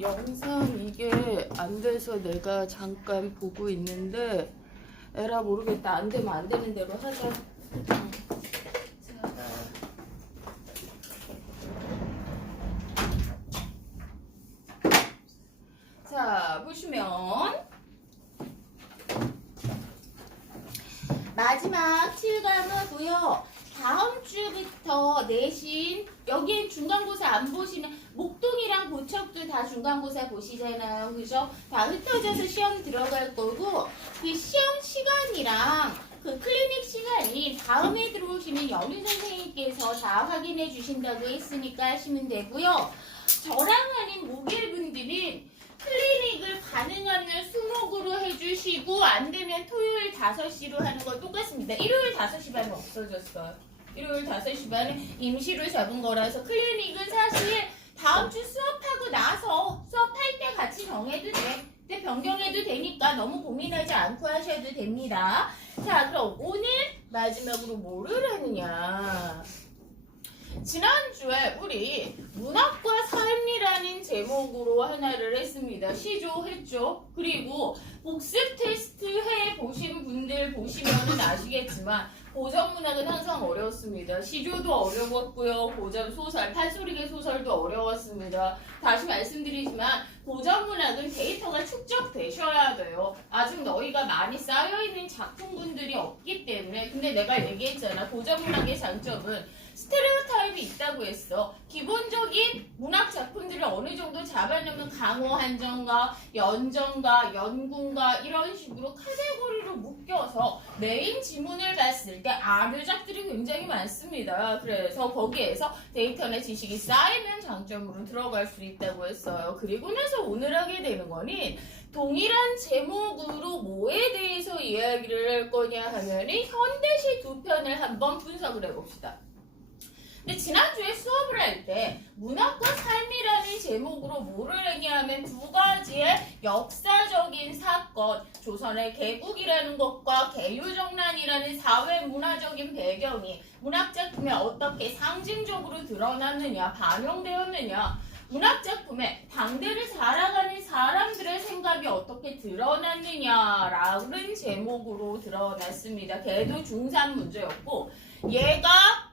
영상 이게 안 돼서 내가 잠깐 보고 있는데 에라 모르겠다. 안 되면 안 되는 대로 하자. 자, 보시면 마지막 7강하고요. 다음 주부터 내신 여기 중간고사 안 보시면 목동이랑 고척도 다 중간고사 보시잖아요. 그죠? 다 흩어져서 시험 들어갈 거고 그 시험 시간이랑 그 클리닉 시간이 다음에 들어오시는 연희 선생님께서 다 확인해 주신다고 했으니까 하시면 되고요. 저랑 하는 목요일 분들은 클리닉을 가능하면 수목으로 해주시고 안 되면 토요일 5시로 하는 거 똑같습니다. 일요일 5시 반은 없어졌어요. 일요일 5시 반은 임시로 잡은 거라서 클리닉은 사실 다음 주 수업하고 나서 수업할 때 같이 정해도 돼. 근데 변경해도 되니까 너무 고민하지 않고 하셔도 됩니다. 자, 그럼 오늘 마지막으로 뭐를 하느냐. 지난주에 우리 문학과 삶이라는 제목으로 하나를 했습니다. 시조했죠. 그리고 복습 테스트 해보신 분들 보시면은 아시겠지만 고전문학은 항상 어려웠습니다. 시조도 어려웠고요. 고전 소설, 판소리계 소설도 어려웠습니다. 다시 말씀드리지만 고전문학은 데이터가 축적되셔야 돼요. 아직 너희가 많이 쌓여있는 작품군들이 없기 때문에. 근데 내가 얘기했잖아. 고전문학의 장점은 스테레오타입이 있다고 했어. 기본적인 문학 작품들을 어느 정도 잡아내면 강호 한정가, 연정가, 연궁가 이런 식으로 카테고리로 묶여서 메인 지문을 봤을 때 아류작들이 굉장히 많습니다. 그래서 거기에서 데이터나 지식이 쌓이면 장점으로 들어갈 수 있다고 했어요. 그리고 나서 오늘 하게 되는 거는 동일한 제목으로 뭐에 대해서 이야기를 할 거냐 하면은 현대시 두 편을 한번 분석을 해봅시다. 근데 지난주에 수업을 할 때 문학과 삶이라는 제목으로 뭐를 했냐면 두 가지의 역사적인 사건, 조선의 개국이라는 것과 개유정난이라는 사회문화적인 배경이 문학작품에 어떻게 상징적으로 드러났느냐, 반영되었느냐, 문학작품에 당대를 살아가는 사람들의 생각이 어떻게 드러났느냐라는 제목으로 드러났습니다. 걔도 중3 문제였고 얘가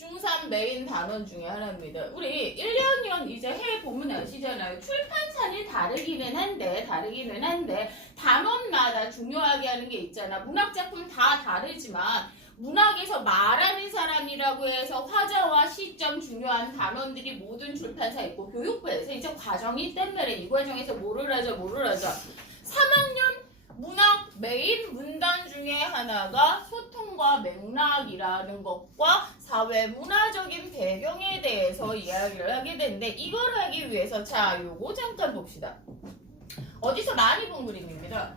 중3 메인 단원 중에 하나입니다. 우리 1, 2학년 이제 해보면 아시잖아요. 출판사는 다르기는 한데 단원마다 중요하게 하는 게 있잖아. 문학작품 다 다르지만 문학에서 말하는 사람이라고 해서 화자와 시점 중요한 단원들이 모든 출판사에 있고 교육부에서 이제 과정이 있단 말이에요. 이 과정에서 뭐를 하자 3학년 문학 메인 문단 중에 하나가 소통과 맥락이라는 것과 사회 문화적인 배경에 대해서 이야기를 하게 되는데 이걸 하기 위해서 자 요거 잠깐 봅시다. 어디서 많이 본 그림입니다.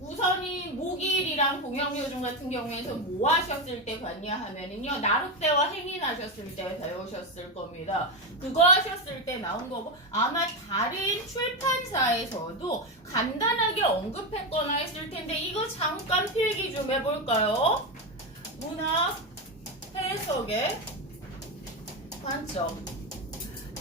우선이 목일이랑 공영요즘 같은 경우에서 뭐 하셨을 때 봤냐 하면은요 나룻배와 행인하셨을 때 배우셨을 겁니다. 그거 하셨을 때 나온 거고 아마 다른 출판사에서도 간단하게 언급했거나 했을 텐데 이거 잠깐 필기 좀 해볼까요? 문학 해석의 관점.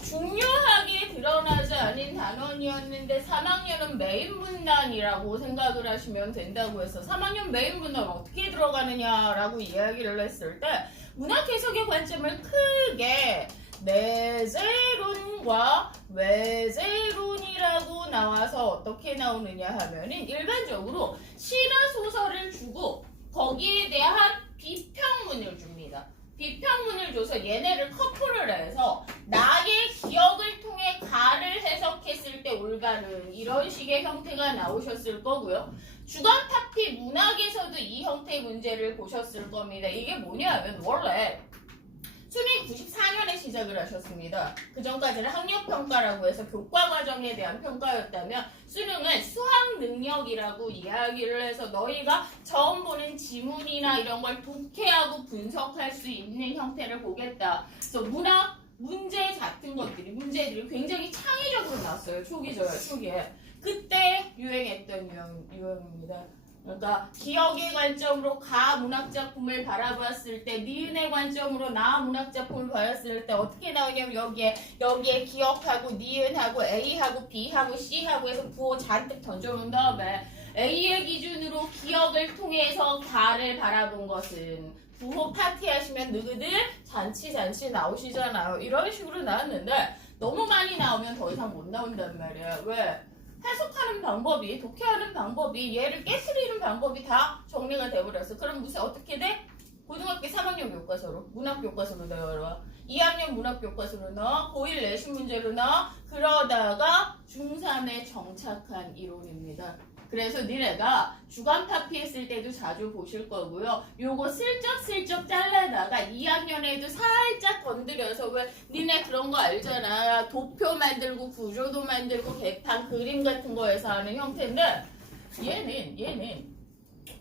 중요하게 드러나지 않은 단원이었는데 3학년은 메인 문단이라고 생각을 하시면 된다고 해서 3학년 메인 문단 어떻게 들어가느냐라고 이야기를 했을 때 문학 해석의 관점을 크게 내재론과 외재론이라고 나와서 어떻게 나오느냐 하면은 일반적으로 시나 소설을 주고 거기에 대한 비평문을 줍니다. 비평문을 줘서 얘네를 커플을 해서 나의 기억을 통해 가를 해석했을 때 올바른 이런 식의 형태가 나오셨을 거고요. 주간 파피 문학에서도 이 형태의 문제를 보셨을 겁니다. 이게 뭐냐면 원래 수능 94년에 시작을 하셨습니다. 그 전까지는 학력평가라고 해서 교과 과정에 대한 평가였다면 수능은 수학 능력이라고 이야기를 해서 너희가 처음 보는 지문이나 이런 걸 독해하고 분석할 수 있는 형태를 보겠다. 그래서 문학 문제 같은 것들이 문제들이 굉장히 창의적으로 나왔어요. 초기에. 그때 유행했던 유형입니다. 그러니까 기억의 관점으로 가 문학작품을 바라봤을 때 니은의 관점으로 나 문학작품을 바라봤을 때 어떻게 나오냐면 여기에 기억하고 니은하고 A하고 B하고 C하고 해서 부호 잔뜩 던져놓은 다음에 A의 기준으로 기억을 통해서 가를 바라본 것은 부호 파티하시면 느그들 잔치 나오시잖아요. 이런 식으로 나왔는데 너무 많이 나오면 더 이상 못 나온단 말이야. 왜? 해석하는 방법이, 독해하는 방법이, 얘를 깨트리는 방법이 다 정리가 돼버렸어. 그럼 무슨 어떻게 돼? 고등학교 3학년 교과서로, 문학교과서로 넣어라. 2학년 문학교과서로 넣어, 고1 내신 문제로 넣어. 그러다가 중3에 정착한 이론입니다. 그래서 니네가 주간 파피했을 때도 자주 보실 거고요. 요거 슬쩍슬쩍 잘라다가 2학년에도 살짝 건드려서 왜 니네 그런 거 알잖아. 도표 만들고 구조도 만들고 개판 그림 같은 거에서 하는 형태인데 얘는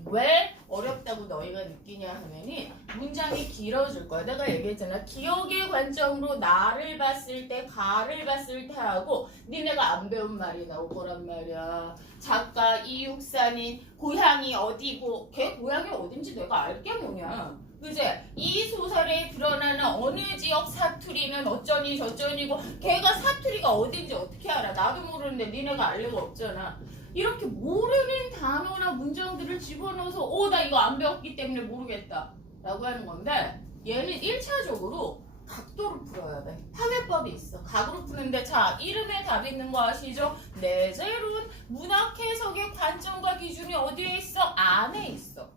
왜 어렵다고 너희가 느끼냐 하면이 문장이 길어질 거야. 내가 얘기했잖아. 기억의 관점으로 나를 봤을 때, 가를 봤을 때 하고 니네가 안 배운 말이 나올 거란 말이야. 작가 이육산인 고향이 어디고 걔 고향이 어딘지 내가 알게 뭐냐. 그제? 이 소설에 드러나는 어느 지역 사투리는 어쩌니 저쩌니고 걔가 사투리가 어딘지 어떻게 알아. 나도 모르는데 니네가 알 리가 없잖아. 이렇게 모르는 단어나 문장들을 집어넣어서 나 이거 안 배웠기 때문에 모르겠다 라고 하는 건데 얘는 1차적으로 각도로 풀어야 돼. 파괴법이 있어. 각으로 푸는데 자 이름에 답 있는 거 아시죠? 내재론 문학 해석의 관점과 기준이 어디에 있어? 안에 있어.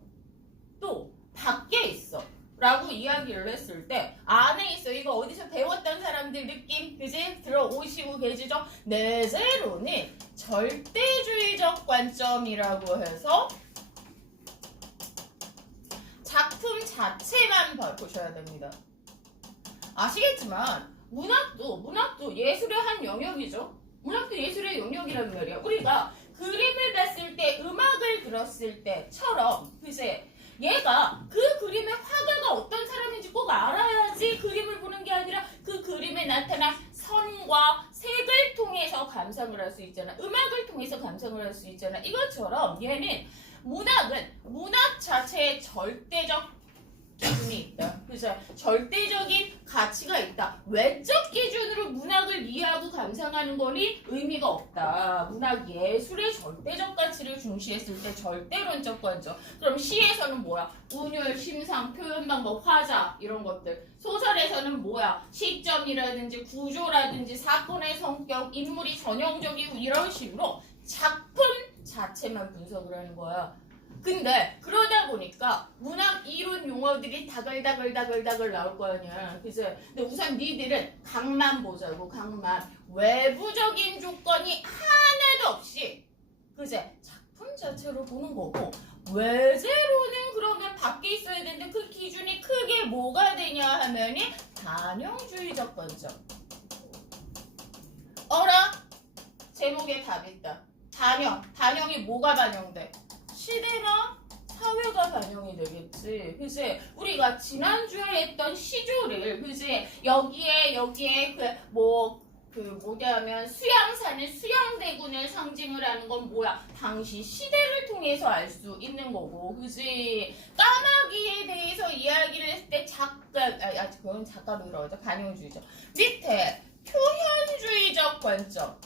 또 밖에 있어. 라고 이야기를 했을 때 안에 있어. 이거 어디서 배웠던 사람들 느낌 그지? 들어오시고 계시죠? 내재론은 절대주의적 관점이라고 해서 작품 자체만 보셔야 됩니다. 아시겠지만 문학도 예술의 한 영역이죠. 문학도 예술의 영역이란 말이야. 우리가 그림을 봤을 때 음악을 들었을 때처럼 그지? 얘가 그 그림의 화가가 어떤 사람인지 꼭 알아야지 그림을 보는 게 아니라 그 그림에 나타난 선과 색을 통해서 감상을 할 수 있잖아. 음악을 통해서 감상을 할 수 있잖아. 이것처럼 얘는 문학 자체의 절대적 기준이 있다. 그래서 절대적인 가치가 있다. 외적 기준으로 문학을 이해하고 감상하는 거니 의미가 없다. 문학 예술의 절대적 가치를 중시했을 때 절대론적 관점. 그럼 시에서는 뭐야? 운율, 심상, 표현 방법, 화자 이런 것들. 소설에서는 뭐야? 시점이라든지 구조라든지 사건의 성격, 인물이 전형적이고 이런 식으로 작품 자체만 분석을 하는 거야. 근데 그러다 보니까 문학 이론 용어들이 다글다글 나올 거 아니야. 그죠? 근데 우선 니들은 각만 보자고. 각만. 외부적인 조건이 하나도 없이 그제? 작품 자체로 보는 거고 외제로는 그러면 밖에 있어야 되는데 그 기준이 크게 뭐가 되냐 하면이 단형주의적 관점. 어라? 제목에 답 있다. 단형이 뭐가 반영돼? 시대나 사회가 반영이 되겠지. 그치? 우리가 지난주에 했던 시조를, 그치? 여기에 뭐냐면 수양산을 수양대군을 상징을 하는 건 뭐야? 당시 시대를 통해서 알 수 있는 거고, 그치? 까마귀에 대해서 이야기를 했을 때 그건 작가로 들어가죠. 반영주의죠. 밑에 표현주의적 관점.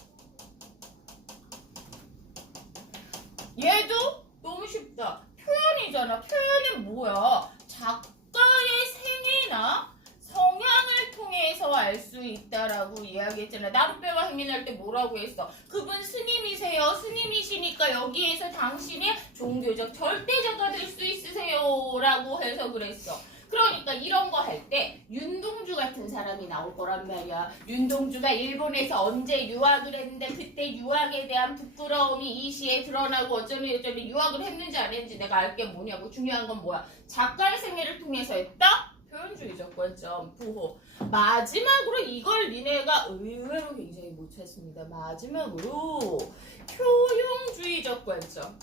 얘도 너무 쉽다. 표현이잖아. 표현이 뭐야? 작가의 생애나 성향을 통해서 알 수 있다라고 이야기했잖아. 나룻배와 행진할 때 뭐라고 했어? 그분 스님이세요. 스님이시니까 여기에서 당신의 종교적 절대자가 될 수 있으세요. 라고 해서 그랬어. 그러니까 이런 거 할 때 윤동주 같은 사람이 나올 거란 말이야. 윤동주가 일본에서 언제 유학을 했는데 그때 유학에 대한 부끄러움이 이 시에 드러나고 어쩌니 유학을 했는지 안 했는지 내가 알 게 뭐냐고. 중요한 건 뭐야? 작가의 생애를 통해서 했다? 표현주의적 관점, 부호. 마지막으로 이걸 니네가 의외로 굉장히 못 찾습니다. 마지막으로 효용주의적 관점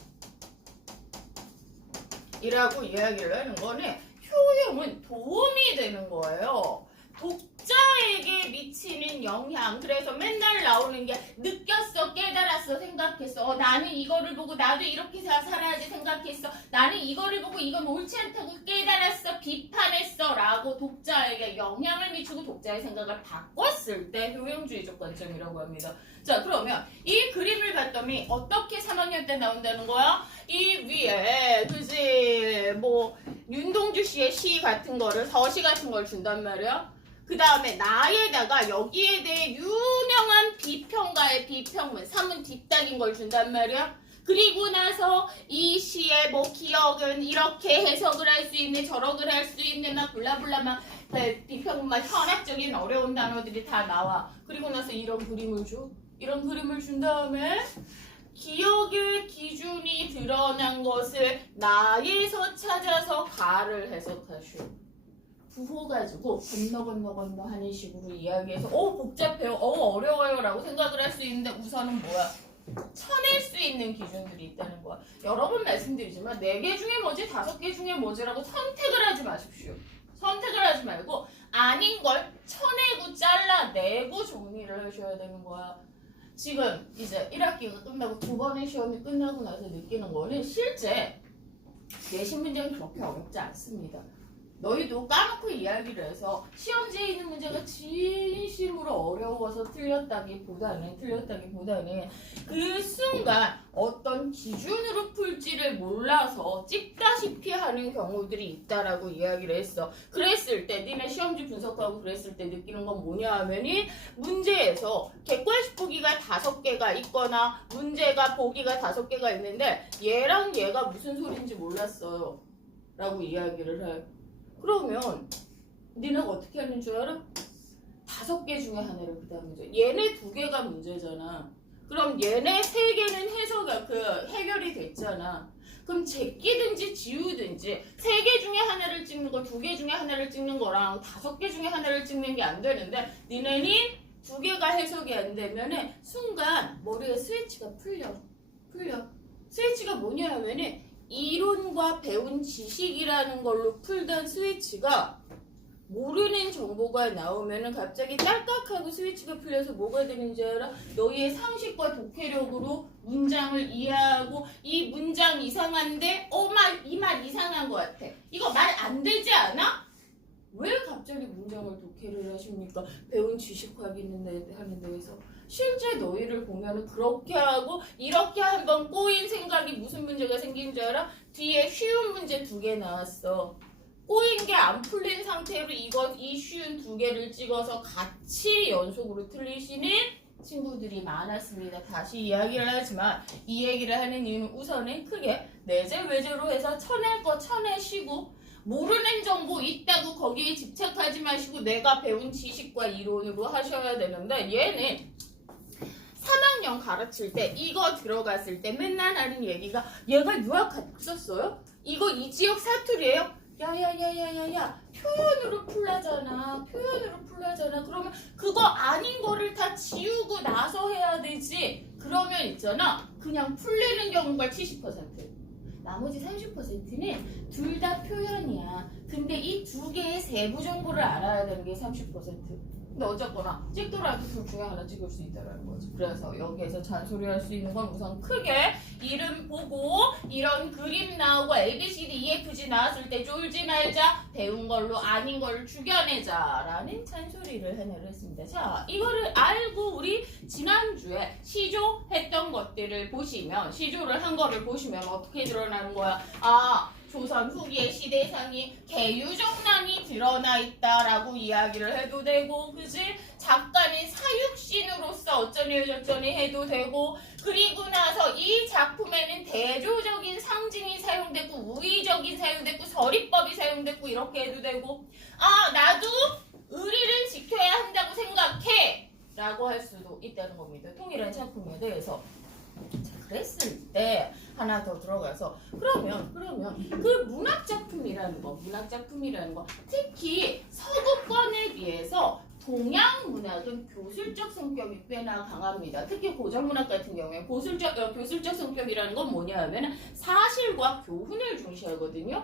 이라고 이야기를 하는 거는 효용은 도움이 되는 거예요. 독자에게 미치는 미치는 영향. 그래서 맨날 나오는 게 느꼈어, 깨달았어, 생각했어. 나는 이거를 보고 나도 이렇게 살아야지 생각했어. 나는 이거를 보고 이건 옳지 않다고 깨달았어, 비판했어 라고 독자에게 영향을 미치고 독자의 생각을 바꿨을 때 효용주의적 관점이라고 합니다. 자, 그러면 이 그림을 봤더니 어떻게 3학년 때 나온다는 거야? 이 위에 그지 뭐 윤동주 씨의 시 같은 거를 서시 같은 걸 준단 말이야. 그 다음에 나에다가 여기에 대해 유명한 비평가의 비평문 사문 뒷딱인 걸 준단 말이야. 그리고 나서 이 시의 뭐 기억은 이렇게 해석을 할 수 있네, 저렇게 할 수 있네, 막 블라블라 막 비평문 막 현학적인 어려운 단어들이 다 나와. 그리고 나서 이런 그림을 줘. 이런 그림을 준 다음에 기억의 기준이 드러난 것을 나에서 찾아서 가를 해석하시오. 부호 가지고 건너 하는 식으로 이야기해서 복잡해요, 어려워요 라고 생각을 할 수 있는데 우선은 뭐야? 쳐낼 수 있는 기준들이 있다는 거야. 여러 번 말씀드리지만 4개 중에 뭐지 5개 중에 뭐지라고 선택을 하지 마십시오. 선택을 하지 말고 아닌 걸 쳐내고 잘라내고 정리를 하셔야 되는 거야. 지금 이제 1학기가 끝나고 2번의 시험이 끝나고 나서 느끼는 거는 실제 내신 문제는 그렇게 어렵지 않습니다. 너희도 까놓고 이야기를 해서 시험지에 있는 문제가 진심으로 어려워서 틀렸다기보다는 그 순간 어떤 기준으로 풀지를 몰라서 찍다시피 하는 경우들이 있다라고 이야기를 했어. 그랬을 때 니네 시험지 분석하고 그랬을 때 느끼는 건 뭐냐 하면이 문제에서 객관식 보기가 5개가 있거나 문제가 보기가 5개가 있는데 얘랑 얘가 무슨 소리인지 몰랐어요 라고 이야기를 해. 그러면 니네가 어떻게 하는 줄 알아? 5개 중에 하나를 그 다음 문제. 얘네 2개가 문제잖아. 그럼 얘네 3개는 해결이 됐잖아. 그럼 제끼든지 지우든지 3개 중에 하나를 찍는 거, 2개 중에 하나를 찍는 거랑 5개 중에 하나를 찍는 게 안 되는데 니네는 2개가 해석이 안 되면은 순간 머리에 스위치가 풀려. 스위치가 뭐냐 하면은 이론과 배운 지식이라는 걸로 풀던 스위치가 모르는 정보가 나오면은 갑자기 딸깍하고 스위치가 풀려서 뭐가 되는지 알아? 너희의 상식과 독해력으로 문장을 이해하고 이 문장 이상한데 이 말 이상한 것 같아. 이거 말 안 되지 않아? 왜 갑자기 문장을 독해를 하십니까? 배운 지식 확인하는 데에서 실제 너희를 보면 그렇게 하고 이렇게 한번 꼬인 생각이 무슨 문제가 생긴 줄 알아? 뒤에 쉬운 문제 2개 나왔어. 꼬인 게 안 풀린 상태로 이 쉬운 2개를 찍어서 같이 연속으로 틀리시는 친구들이 많았습니다. 다시 이야기를 하지만 이 얘기를 하는 이유는 우선은 크게 내재 외재로 해서 쳐낼 거 쳐내시고 모르는 정보 있다고 거기에 집착하지 마시고 내가 배운 지식과 이론으로 하셔야 되는데 얘는 3학년 가르칠 때 이거 들어갔을 때 맨날 하는 얘기가 얘가 유학 갔었어요? 이거 이 지역 사투리예요? 야야야야야야 표현으로 풀라잖아. 그러면 그거 아닌 거를 다 지우고 나서 해야 되지. 그러면 있잖아 그냥 풀리는 경우가 70%. 나머지 30%는 둘 다 표현이야. 근데 이 2개의 세부 정보를 알아야 되는 게 30%. 근데 어쨌거나 찍더라도 둘 중에 하나 찍을 수 있다는 거지. 그래서 여기에서 잔소리할 수 있는 건 우선 크게 이름 보고 이런 그림 나오고 ABCD EFG 나왔을 때 쫄지 말자. 배운 걸로 아닌 걸 죽여내자 라는 잔소리를 해내려 했습니다. 자, 이거를 알고 우리 지난주에 시조했던 것들을 보시면 시조를 한 거를 보시면 어떻게 드러나는 거야? 조선 후기의 시대상이 개유정란이 드러나 있다라고 이야기를 해도 되고, 그지? 작가는 사육신으로서 어쩌니 저쩌니 해도 되고, 그리고 나서 이 작품에는 대조적인 상징이 사용됐고, 우의적인 사용됐고, 서리법이 사용됐고, 이렇게 해도 되고, 나도 의리를 지켜야 한다고 생각해! 라고 할 수도 있다는 겁니다. 동일한 작품에 대해서. 그랬을 때 하나 더 들어가서 그러면 그 문학작품이라는 거 특히 서구권에 비해서 동양 문학은 교술적 성격이 꽤나 강합니다. 특히 고전문학 같은 경우에 교술적 성격이라는 건 뭐냐 하면 사실과 교훈을 중시하거든요.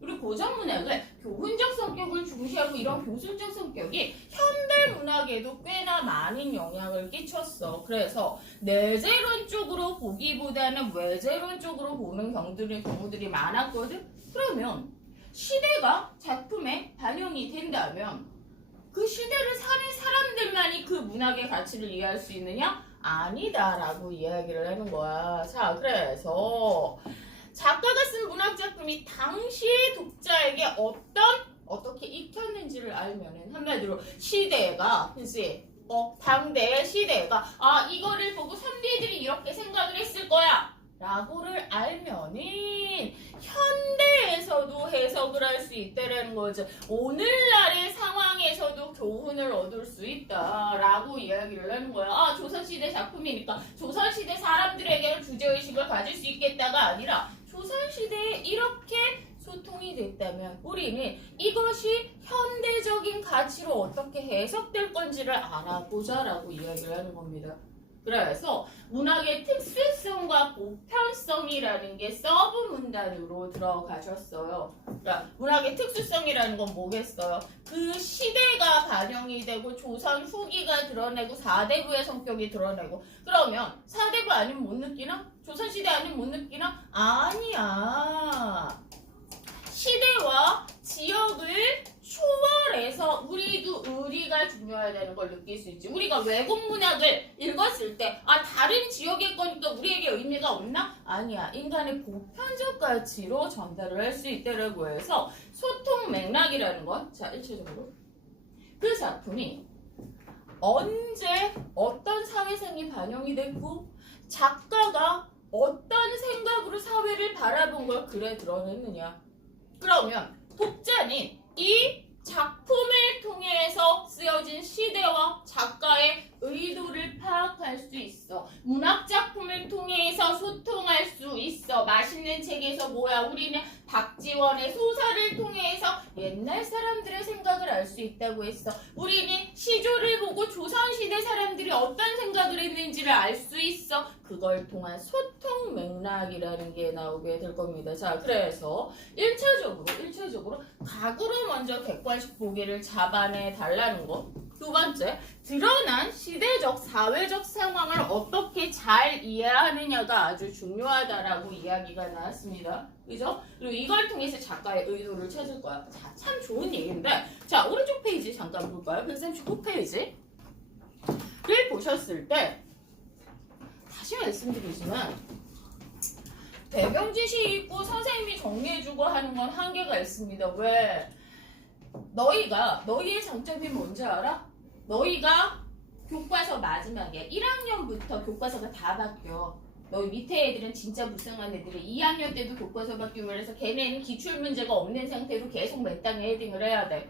우리 고전 문학은 교훈적 성격을 중시하고 이런 교술적 성격이 현대 문학에도 꽤나 많은 영향을 끼쳤어. 그래서 내재론 쪽으로 보기보다는 외재론 쪽으로 보는 경우들이 많았거든. 그러면 시대가 작품에 반영이 된다면 그 시대를 사는 사람들만이 그 문학의 가치를 이해할 수 있느냐? 아니다라고 이야기를 하는 거야. 자, 그래서 작가가 쓴 문학 작품이 당시의 독자에게 어떻게 익혔는지를 알면은 한마디로 시대가, 그치? 당대의 시대가 이거를 보고 선비들이 이렇게 생각을 했을 거야 라고를 알면은 현대에서도 해석을 할 수 있다라는 거죠. 오늘날의 상황에서도 교훈을 얻을 수 있다라고 이야기를 하는 거야. 조선시대 작품이니까 조선시대 사람들에게는 주제의식을 가질 수 있겠다가 아니라 조선시대에 이렇게 소통이 됐다면 우리는 이것이 현대적인 가치로 어떻게 해석될 건지를 알아보자라고 이야기를 하는 겁니다. 그래서 문학의 특수성과 보편성이라는 게 서브 문단으로 들어가셨어요. 그러니까 문학의 특수성이라는 건 뭐겠어요? 그 시대가 반영이 되고 조선 후기가 드러내고 사대부의 성격이 드러내고 그러면 사대부 아니면 못 느끼나? 조선시대 아니면 못 느끼나? 아니야. 시대와 지역을 초월해서 우리도 의리가 중요하다는 걸 느낄 수 있지. 우리가 외국 문학을 읽었을 때 다른 지역의 거니까 우리에게 의미가 없나? 아니야. 인간의 보편적 가치로 전달을 할 수 있다고 해서 소통 맥락이라는 건 자, 일차적으로 그 작품이 언제 어떤 사회상이 반영이 됐고 작가가 어떤 생각으로 사회를 바라본 걸 글에 드러냈느냐. 그러면 독자는 이 작품을 통해서 쓰여진 시대와 작가의 의도를 파악할 수 있어. 문학 작품을 통해서 소통할 수 있어. 맛있는 책에서 뭐야? 우리는 박지원의 소설을 통해서 옛날 사람들의 생각을 알 수 있다고 했어. 우리는 시조를 보고 조선시대 사람들이 어떤 생각을 했는지를 알 수 있어. 그걸 통한 소통 맥락이라는 게 나오게 될 겁니다. 자, 그래서 1차적으로 각으로 먼저 객관식 보기를 잡아내 달라는 거. 두 번째, 드러난 시대적, 사회적 상황을 어떻게 잘 이해하느냐가 아주 중요하다라고 이야기가 나왔습니다. 그죠? 그리고 이걸 통해서 작가의 의도를 찾을 거야. 자, 참 좋은 얘기인데, 자, 오른쪽 페이지 잠깐 볼까요? 139페이지를 보셨을 때, 다시 말씀드리지만, 배경 지시 있고 선생님이 정리해주고 하는 건 한계가 있습니다. 왜? 너희의 장점이 뭔지 알아? 너희가 교과서 마지막에 1학년부터 교과서가 다 바뀌어. 너희 밑에 애들은 진짜 불쌍한 애들이 2학년 때도 교과서 바뀌고 그래서 걔네는 기출문제가 없는 상태로 계속 맨땅에 헤딩을 해야 돼.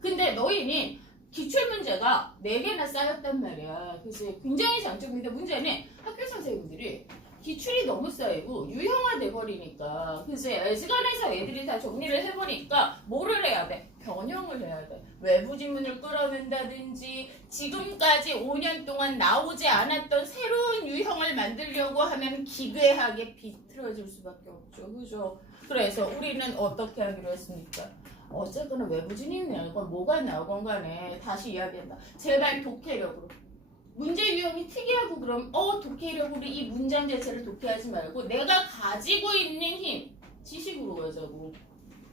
근데 너희는 기출문제가 4개나 쌓였단 말이야. 그래서 굉장히 장점인데 문제는 학교 선생님들이 기출이 너무 쌓이고 유형화돼 버리니까 그래서 애지간해서 애들이 다 정리를 해보니까 뭐를 해야 돼? 변형을 해야 돼. 외부 지문을 끌어낸다든지 지금까지 5년 동안 나오지 않았던 새로운 유형을 만들려고 하면 기괴하게 비틀어질 수밖에 없죠. 그죠? 그래서 우리는 어떻게 하기로 했습니까? 어쨌거나 외부 지문이 나오건 뭐가 나오건 간에 다시 이야기한다. 제발 독해력으로. 문제 유형이 특이하고 그럼 독해력으로 이 문장 자체를 독해하지 말고 내가 가지고 있는 힘, 지식으로 가자고.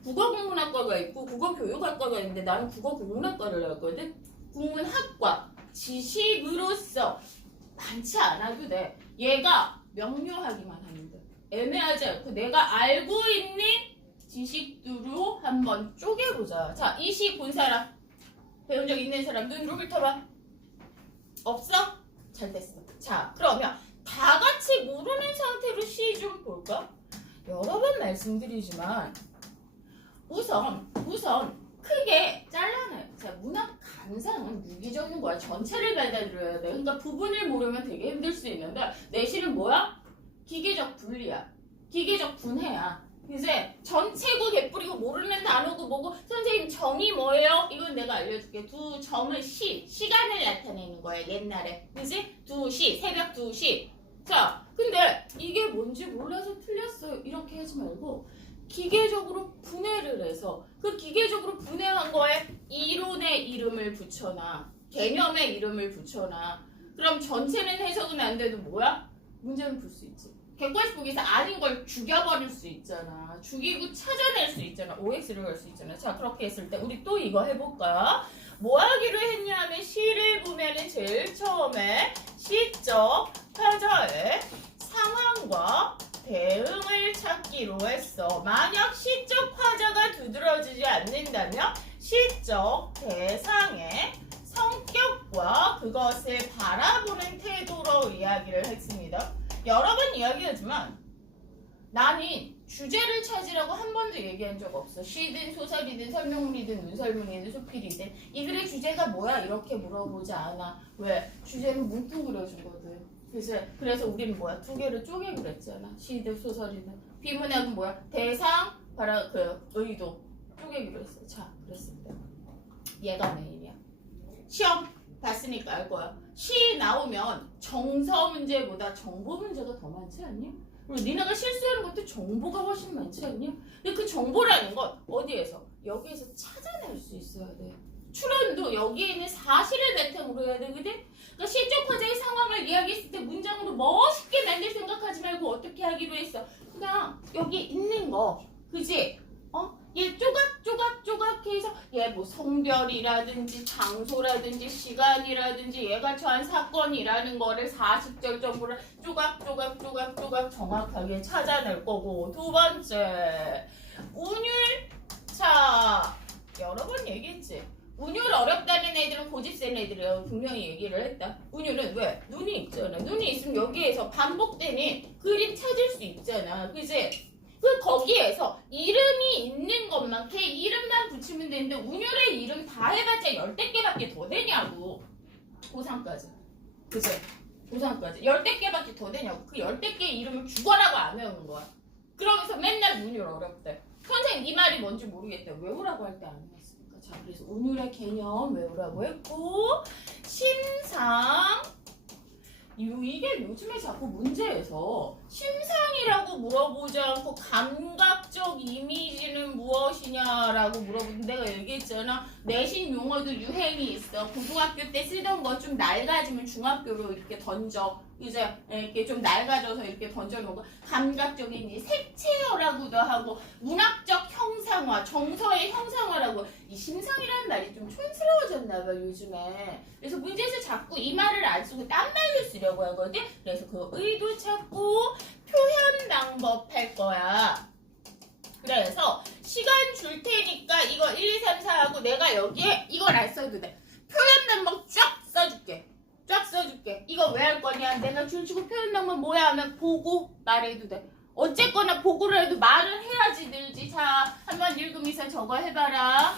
국어국문학과가 있고 국어교육학과가 있는데 나는 국어국문학과를 하거든. 국문학과, 지식으로서 많지 않아도 돼. 얘가 명료하기만 하면 돼. 애매하지 않고 내가 알고 있는 지식들로 한번 쪼개보자. 자, 이 시 본 사람, 배운 적 있는 사람 눈으로 훑어봐. 없어? 잘 됐어. 자, 그러면 다 같이 모르는 상태로 시 좀 볼까? 여러 번 말씀드리지만 우선 크게 잘라놔요. 자, 문학 감상은 유기적인 거야. 전체를 받아들여야 돼. 그러니까 부분을 모르면 되게 힘들 수 있는데 내실은 뭐야? 기계적 분리야. 기계적 분해야. 이제 전체고 개뿌리고 모르는 단어고 뭐고 선생님 정이 뭐예요? 이건 내가 알려줄게. 두 점은 시간을 나타내는 거야. 옛날에 그지? 2시 새벽 2시. 자, 근데 이게 뭔지 몰라서 틀렸어요. 이렇게 하지 말고 기계적으로 분해를 해서 그 기계적으로 분해한 거에 이론의 이름을 붙여놔. 개념의 이름을 붙여놔. 그럼 전체는 해석은 안 돼도 뭐야? 문제는 풀 수 있지. 객관식 보기에서 아닌 걸 죽여버릴 수 있잖아. 죽이고 찾아낼 수 있잖아. OX를 걸 수 있잖아. 자, 그렇게 했을 때 우리 또 이거 해볼까? 뭐 하기로 했냐면 시를 보면은 제일 처음에 시적 화자의 상황과 대응을 찾기로 했어. 만약 시적 화자가 두드러지지 않는다면 시적 대상의 성격과 그것을 바라보는 태도로 이야기를 했습니다. 여러 번 이야기하지만 나는 주제를 찾으라고 한 번도 얘기한 적 없어. 시든 소설이든 설명문이든 문설문이든 소필이든 이 글의 주제가 뭐야? 이렇게 물어보지 않아. 왜? 주제는 뭉뚱 그려주거든. 그래서 우리는 뭐야? 두 개를 쪼개기로 했잖아. 시든 소설이든. 비문학은 뭐야? 대상, 의도. 쪼개기로 했어. 자, 그랬을 때 얘가 메인이야. 시험 봤으니까 알 거야. 시 나오면 정서 문제보다 정보 문제가 더 많지 않니? 그리고 니네가 실수하는 것도 정보가 훨씬 많지 않니? 근데 그 정보라는 건 어디에서? 여기에서 찾아낼 수 있어야 돼. 추론도 여기에 있는 사실을 바탕으로 해야 되거든? 그러니까 시적 화자의 상황을 이야기했을 때 문장으로 멋있게 만들 생각하지 말고 어떻게 하기로 했어? 그냥 여기 있는 거, 그지? 얘 쪼각쪼각 해서 얘 뭐 성별이라든지 장소라든지 시간이라든지 얘가 처한 사건이라는 거를 40절 정도를 쪼각 정확하게 찾아낼 거고. 두 번째, 운율. 자, 여러 번 얘기했지. 운율 어렵다는 애들은 고집 센 애들이라고 분명히 얘기를 했다. 운율은 왜? 눈이 있잖아. 눈이 있으면 여기에서 반복되는 그림 찾을 수 있잖아. 그지? 거기에서 이름이 있는 것만, 걔 이름만 붙이면 되는데 운율의 이름 다 해봤자 10대 개밖에 더 되냐고. 고3까지. 그치? 고3까지. 10대 개밖에 더 되냐고. 그 10대 개의 이름을 죽어라고 안 외우는 거야. 그러면서 맨날 운율 어렵대. 선생님 이 말이 뭔지 모르겠대. 외우라고 할 때 안 외웠으니까. 자, 그래서 운율의 개념 외우라고 했고, 심상. 이게 요즘에 자꾸 문제에서 심상이라고 물어보지 않고 감각적 이미지는 무엇이냐라고 물어보는데 내가 얘기했잖아. 내신 용어도 유행이 있어. 고등학교 때 쓰던 거 좀 낡아지면 중학교로 이렇게 던져. 이제 이렇게 좀 낡아져서 이렇게 던져놓고 감각적인 이 색채어라고도 하고 문학적 형상화, 정서의 형상화라고. 이 심상이라는 말이 좀 촌스러워졌나 봐 요즘에. 그래서 문제에서 자꾸 이 말을 안 쓰고 딴 말을 쓰려고 하거든. 그래서 그 의도 찾고 표현 방법 할 거야. 그래서 시간 줄 테니까 이거 1, 2, 3, 4하고 내가 여기에 이걸 안 써도 돼. 표현 방법 쫙 써줄게. 이거 왜 할 거냐? 내가 줄치고 표현 방법 뭐야 하면 보고 말해도 돼. 어쨌거나 보고를 해도 말을 해야지 늘지. 자, 한번 읽으면서 저거 해봐라.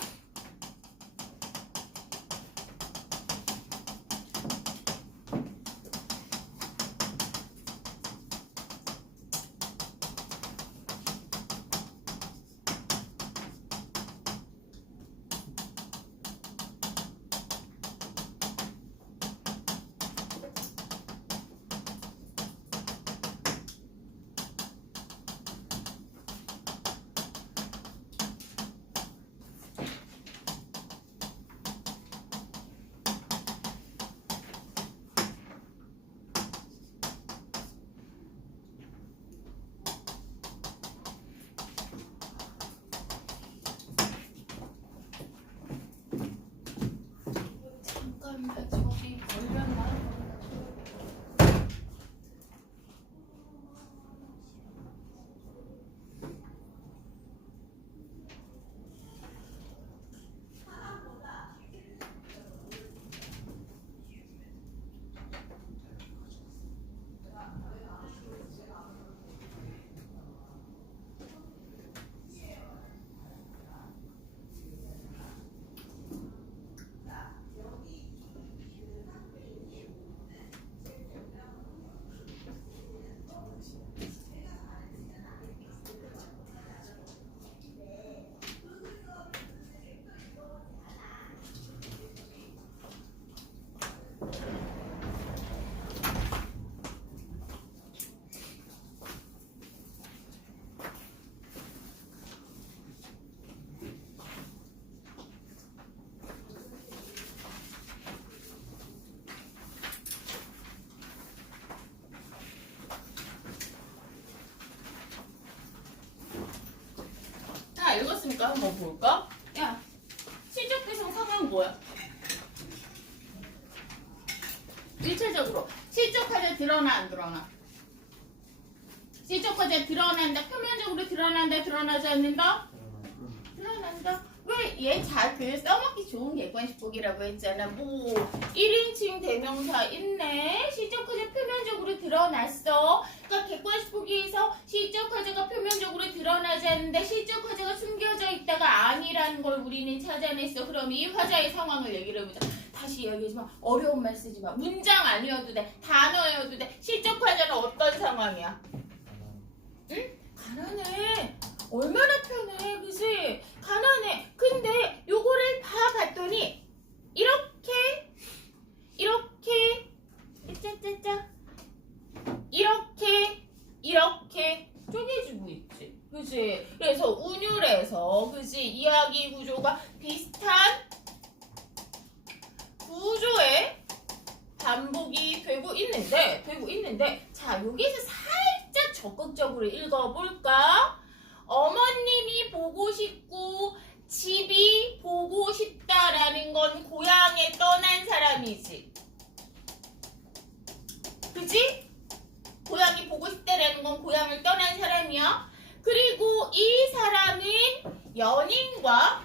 있으니까 한번 볼까? 야, 시적 배송 상황 뭐야? 1차적으로 시적 화자 드러나 안 드러나? 시적 화자 드러난다. 표면적으로 드러난다. 드러나지 않는다? 드러난다. 왜 얘 그 써먹기 좋은 객관식보기라고 했잖아. 뭐 1인칭 대명사 있네. 시적 화자 표면적으로 드러났어. 그러니까 객관식보기에서 시적 화자가 표면적으로 드러나지 않는데 시적 화자가 숨겨져 있다가 아니라는 걸 우리는 찾아냈어. 그럼 이 화자의 상황을 얘기를 해보자. 다시 이야기하지만 어려운 말 쓰지 마. 문장 아니어도 돼. 단어여도 돼. 시적 화자는 어떤 상황이야? 응? 가난해. 얼마나 편해, 그지? 가난해. 근데 요거를 봐봤더니 이렇게 짜짜짜 이렇게 쪼개지고 있지, 그지? 그래서 운율에서 그지? 이야기 구조가 비슷한 구조의 반복이 되고 있는데 자, 여기서 살짝 적극적으로 읽어볼까? 어머님이 보고 싶고 집이 보고 싶다라는 건 고향에 떠난 사람이지. 그지? 고향이 보고 싶다라는 건 고향을 떠난 사람이야. 그리고 이 사람은 연인과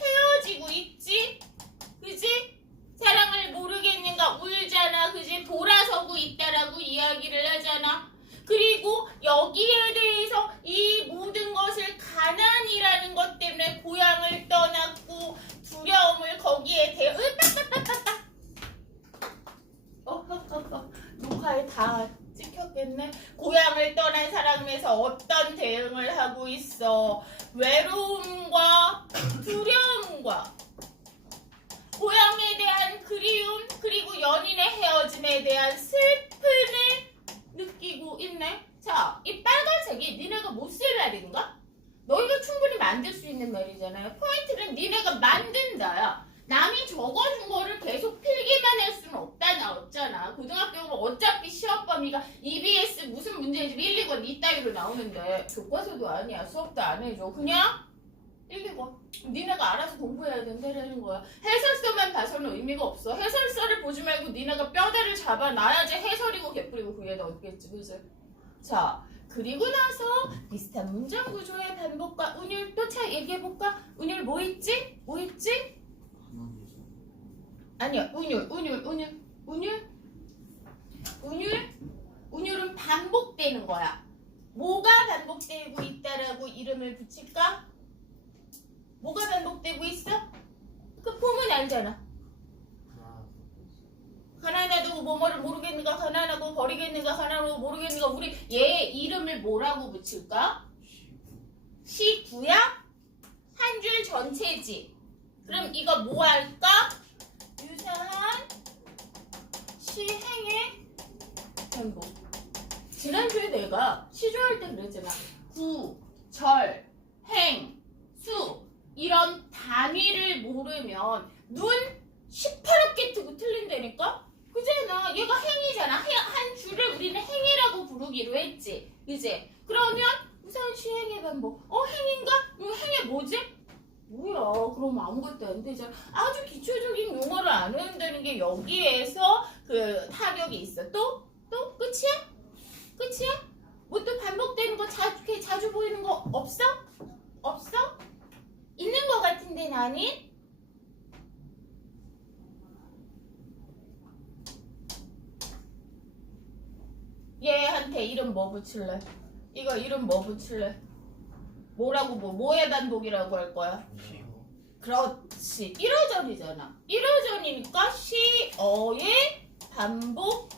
헤어지고 있지. 그지? 사랑을 모르겠는가 울잖아. 그지? 돌아서고 있다라고 이야기를 하잖아. 그리고 여기에 대해서 이 모든 것을 가난이라는 것 때문에 고향을 떠났고 두려움을 거기에 녹화에 다 찍혔겠네. 고향을 떠난 사람에서 어떤 대응을 하고 있어? 외로움과 두려움과 고향에 대한 그리움, 그리고 연인의 헤어짐에 대한 슬픔을 느끼고 있네. 자, 이 빨간색이 니네가 못 쓸 말인가? 너희가 충분히 만들 수 있는 말이잖아요. 포인트는 니네가 만든다야. 남이 적어준 거를 계속 필기만 할 수는 없잖아. 고등학교는 어차피 시험 범위가 EBS 무슨 문제인지 1, 2권 이 따위로 나오는데 교과서도 아니야. 수업도 안 해줘. 그냥 1, 2권 니네가 알아서 공부해야 된다는 거야. 해설서만 봐서는 의미가 없어. 해설서를 보지 말고 니네가 뼈대를 잡아놔야지 해설이고 개뿔이고 그게 더 없겠지. 그치? 자, 그리고 나서 비슷한 문장 구조의 반복과 운율 또 얘기해볼까? 운율 뭐 있지? 뭐 있지? 아니야, 운율은 반복되는 거야. 뭐가 반복되고 있다라고 이름을 붙일까? 뭐가 반복되고 있어? 그 보면 알잖아. 가난하다고 뭐뭐를 모르겠는가, 가난하고 버리겠는가, 가난하고 모르겠는가. 우리 얘 이름을 뭐라고 붙일까? 시구야? 한 줄 전체지. 그럼 이거 뭐 할까? 유사한 시행의 반복. 지난주에 내가 시조할 때 그랬잖아. 구, 절, 행, 수 이런 단위를 모르면 눈 시퍼렇게 뜨고 틀린다니까? 그잖아. 얘가 행이잖아. 한 줄을 우리는 행이라고 부르기로 했지. 이제 그러면 우선 시행의 반복. 행인가? 행이 뭐지? 뭐야, 그럼 아무것도 안 되잖아. 아주 기초적인 용어를 안 외운다는 게 여기에서 그 타격이 있어. 또 끝이야? 뭐 또 반복되는 거 자주 보이는 거 없어? 있는 거 같은데 나는? 얘한테 이름 뭐 붙일래? 이거 이름 뭐 붙일래? 뭐의 반복이라고 할 거야? 그렇지. 1호전이잖아. 1호전이니까 시어의 반복이라고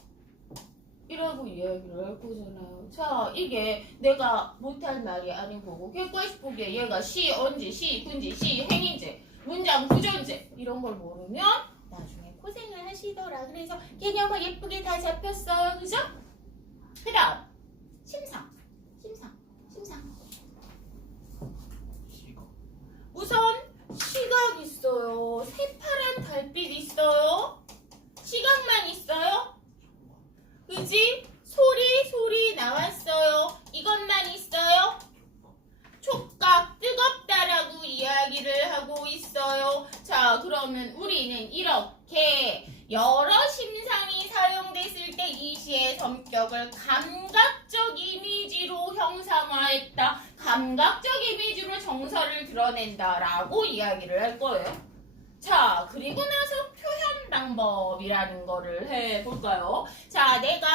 이야기를 할 거잖아요. 자, 이게 내가 못할 말이 아닌 거고 객관식 보기에 얘가 시언지, 시군지, 시행인지, 문장 구조인지 이런 걸 모르면 나중에 고생을 하시더라. 그래서 개념을 예쁘게 다 잡혔어요. 그죠? 그 다음 심상. 우선 시각 있어요. 새파란 달빛 있어요. 시각만 있어요. 그지? 소리 나왔어요. 이것만 있어요. 촉각, 됐죠? 자, 그러면 우리는 이렇게 여러 심상이 사용됐을 때 이 시의 성격을 감각적 이미지로 형상화했다. 감각적 이미지로 정서를 드러낸다라고 이야기를 할 거예요. 자, 그리고 나서 표현 방법이라는 거를 해볼까요? 자, 내가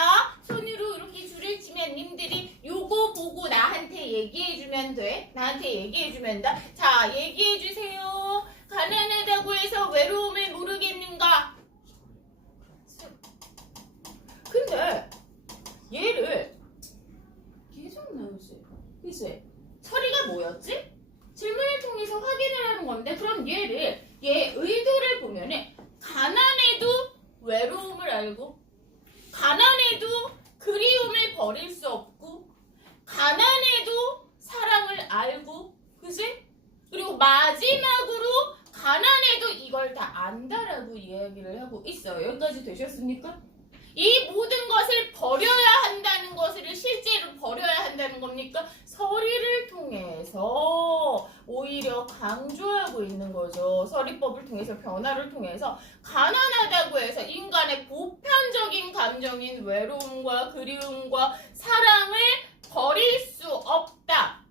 손으로 이렇게 줄을 치면 님들이 요거 보고 나한테 얘기해주면 돼. 나한테 얘기해주면 돼. 자, 얘기해주세요. 가난하다고 해서 외로움을 모르겠는가? 근데 얘를 계속 나오지. 그치? 처리가 뭐였지? 질문을 통해서 확인을 하는 건데, 그럼 얘 의도를 보면은 가난해도 외로움을 알고, 가난해도 그리움을 버릴 수 없고, 가난해도 사랑을 알고, 그지? 그리고 마지막으로 가난해도 이걸 다 안다라고 이야기를 하고 있어요. 여기까지 되셨습니까? 이 모든 것을 버려야 한다는 것을 실제로 버려야 한다는 겁니까? 서리를 통해서 오히려 강조하고 있는 거죠. 서리법을 통해서 변화를 통해서 가난하다고 해서 인간의 보편적인 감정인 외로움과 그리움과 사랑을 버릴 수 없다.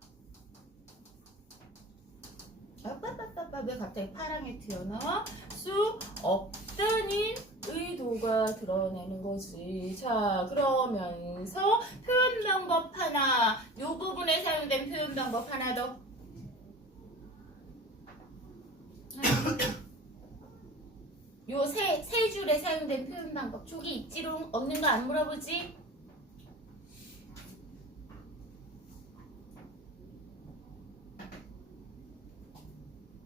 왜 갑자기 파랑에 튀어나와? 수 없다는 의도가 드러내는 거지. 자, 그러면서 표현 방법 하나, 요 부분에 사용된 표현 방법 하나 더. 요 세 줄에 사용된 표현 방법. 저기 있지롱? 없는 거 안 물어보지?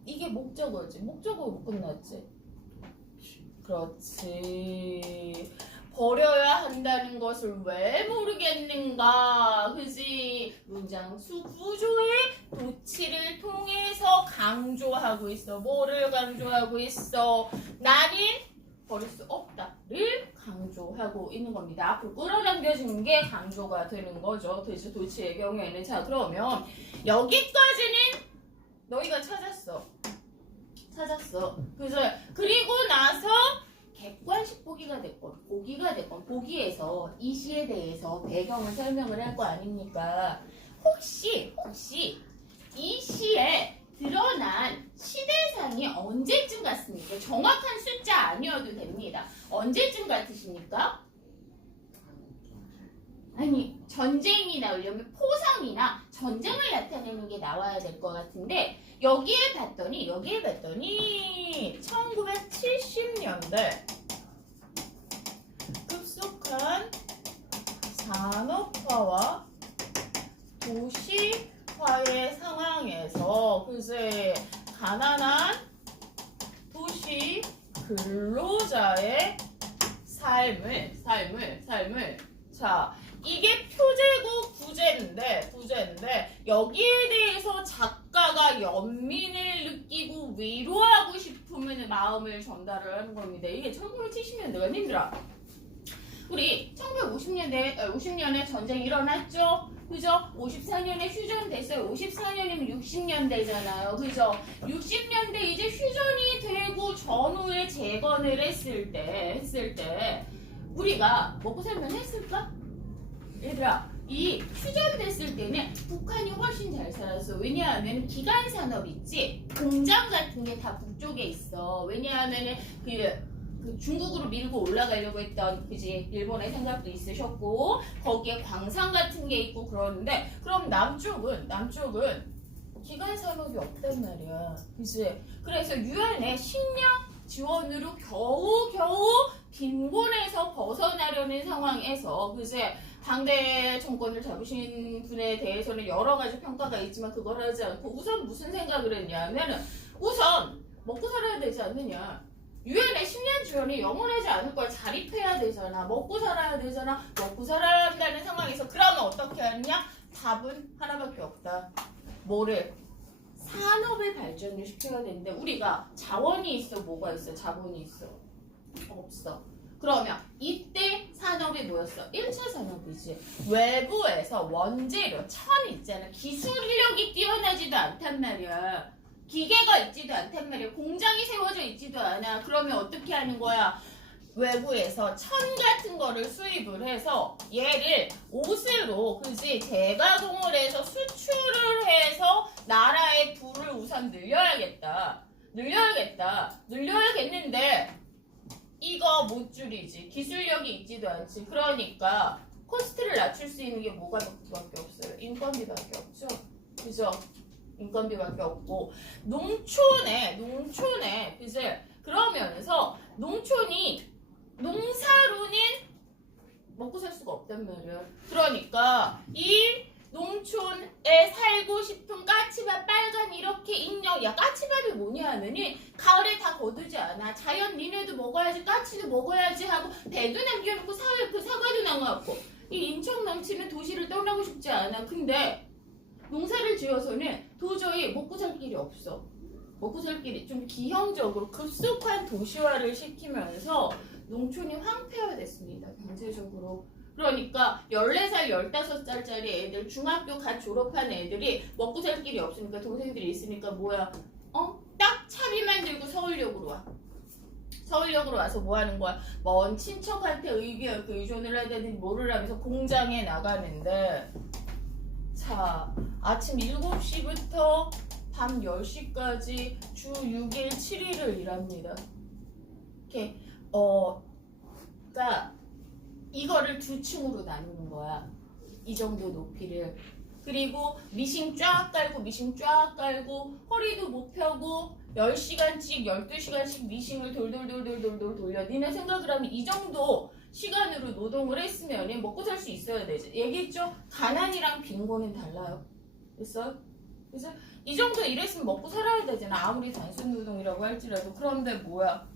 이게 목적어지. 목적어로 끝났지. 그렇지. 버려야 한다는 것을 왜 모르겠는가? 그지? 문장 수 구조의 도치를 통해서 강조하고 있어. 뭐를 강조하고 있어? 나는 버릴 수 없다를 강조하고 있는 겁니다. 앞으로 끌어당겨지는 게 강조가 되는 거죠. 도치의 경우에는. 자, 그러면 여기까지는 너희가 찾았어. 그래서 그리고 나서 객관식 보기가 됐건 보기가 됐건 보기에서 이 시에 대해서 배경을 설명을 할 거 아닙니까? 혹시 이 시에 드러난 시대상이 언제쯤 같습니까? 정확한 숫자 아니어도 됩니다. 언제쯤 같으십니까? 아니, 전쟁이 나오려면 포상이나 전쟁을 나타내는 게 나와야 될 것 같은데 여기에 봤더니 1970년대 급속한 산업화와 도시화의 상황에서 그새 가난한 도시 근로자의 삶을 자, 이게 표제고 부제인데 여기에 대해서 작가가 연민을 느끼고 위로하고 싶으면 마음을 전달을 하는 겁니다. 이게 1970년대가 힘들어. 우리 1950년에 전쟁이 일어났죠? 그죠? 54년에 휴전됐어요. 54년이면 60년대잖아요. 그죠? 60년대 이제 휴전이 되고 전후에 재건을 했을 때 우리가 먹고 살면 했을까? 얘들아, 이 휴전됐을 때는 북한이 훨씬 잘 살았어. 왜냐하면 기간 산업 있지? 공장 같은 게 다 북쪽에 있어. 왜냐하면 그 중국으로 밀고 올라가려고 했던 그지 일본의 생각도 있으셨고 거기에 광산 같은 게 있고 그러는데 그럼 남쪽은 기간 산업이 없단 말이야. 그지? 그래서 유엔의 식량 지원으로 겨우 빈곤에서 벗어나려는 상황에서 그제 당대 정권을 잡으신 분에 대해서는 여러 가지 평가가 있지만 그걸 하지 않고 우선 무슨 생각을 했냐면은 우선 먹고 살아야 되지 않느냐. 유엔의 식량 지원이 영원하지 않을 걸 자립해야 되잖아. 먹고 살아야 되잖아. 먹고 살아야 한다는 상황에서 그러면 어떻게 하느냐? 답은 하나밖에 없다. 뭐를? 산업을 발전을 시켜야 되는데 우리가 자원이 있어? 뭐가 있어? 자본이 있어? 없어. 그러면 이때 산업이 뭐였어? 1차 산업이지. 외부에서 원재료, 천 있잖아. 기술력이 뛰어나지도 않단 말이야. 기계가 있지도 않단 말이야. 공장이 세워져 있지도 않아. 그러면 어떻게 하는 거야? 외부에서 천 같은 거를 수입을 해서 얘를 옷으로 그지 재가공을 해서 수출을 해서 나라의 부를 우선 늘려야겠는데 이거 못 줄이지. 기술력이 있지도 않지. 그러니까 코스트를 낮출 수 있는 게 뭐가 밖에 없어요? 인건비밖에 없죠. 그죠? 인건비밖에 없고 농촌에 그죠? 그러면서 농사로는 먹고 살 수가 없단 말이야. 그러니까 이 농촌에 살고 싶은 까치밥 빨간 이렇게 인형 야 까치밥이 뭐냐 하면은 가을에 다 거두지 않아. 자연 니네도 먹어야지 까치도 먹어야지 하고 배도 남겨놓고 사과도 남겨놓고 이 인청 넘치는 도시를 떠나고 싶지 않아. 근데 농사를 지어서는 도저히 먹고 살 길이 없어. 먹고 살 길이 좀 기형적으로 급속한 도시화를 시키면서 농촌이 황폐화됐습니다. 경제적으로. 그러니까 14살, 15살짜리 애들, 중학교 갓 졸업한 애들이 먹고 살 길이 없으니까 동생들이 있으니까 뭐야? 딱 차비만 들고 서울역으로 와. 서울역으로 와서 뭐 하는 거야? 먼 친척한테 의존을 해야 되는지 뭐를 하면서 공장에 나가는데 자, 아침 7시부터 밤 10시까지 주 6일 7일을 일합니다. 이렇게 그러니까 이거를 두 층으로 나누는 거야. 이 정도 높이를. 그리고 미싱 쫙 깔고 허리도 못 펴고 10시간씩 12시간씩 미싱을 돌돌 돌려. 니네 생각을 하면 이 정도 시간으로 노동을 했으면 먹고 살 수 있어야 되지. 얘기했죠? 가난이랑 빈곤은 달라요. 됐어요? 그래서 이 정도 일했으면 먹고 살아야 되잖아. 아무리 단순 노동이라고 할지라도. 그런데 뭐야?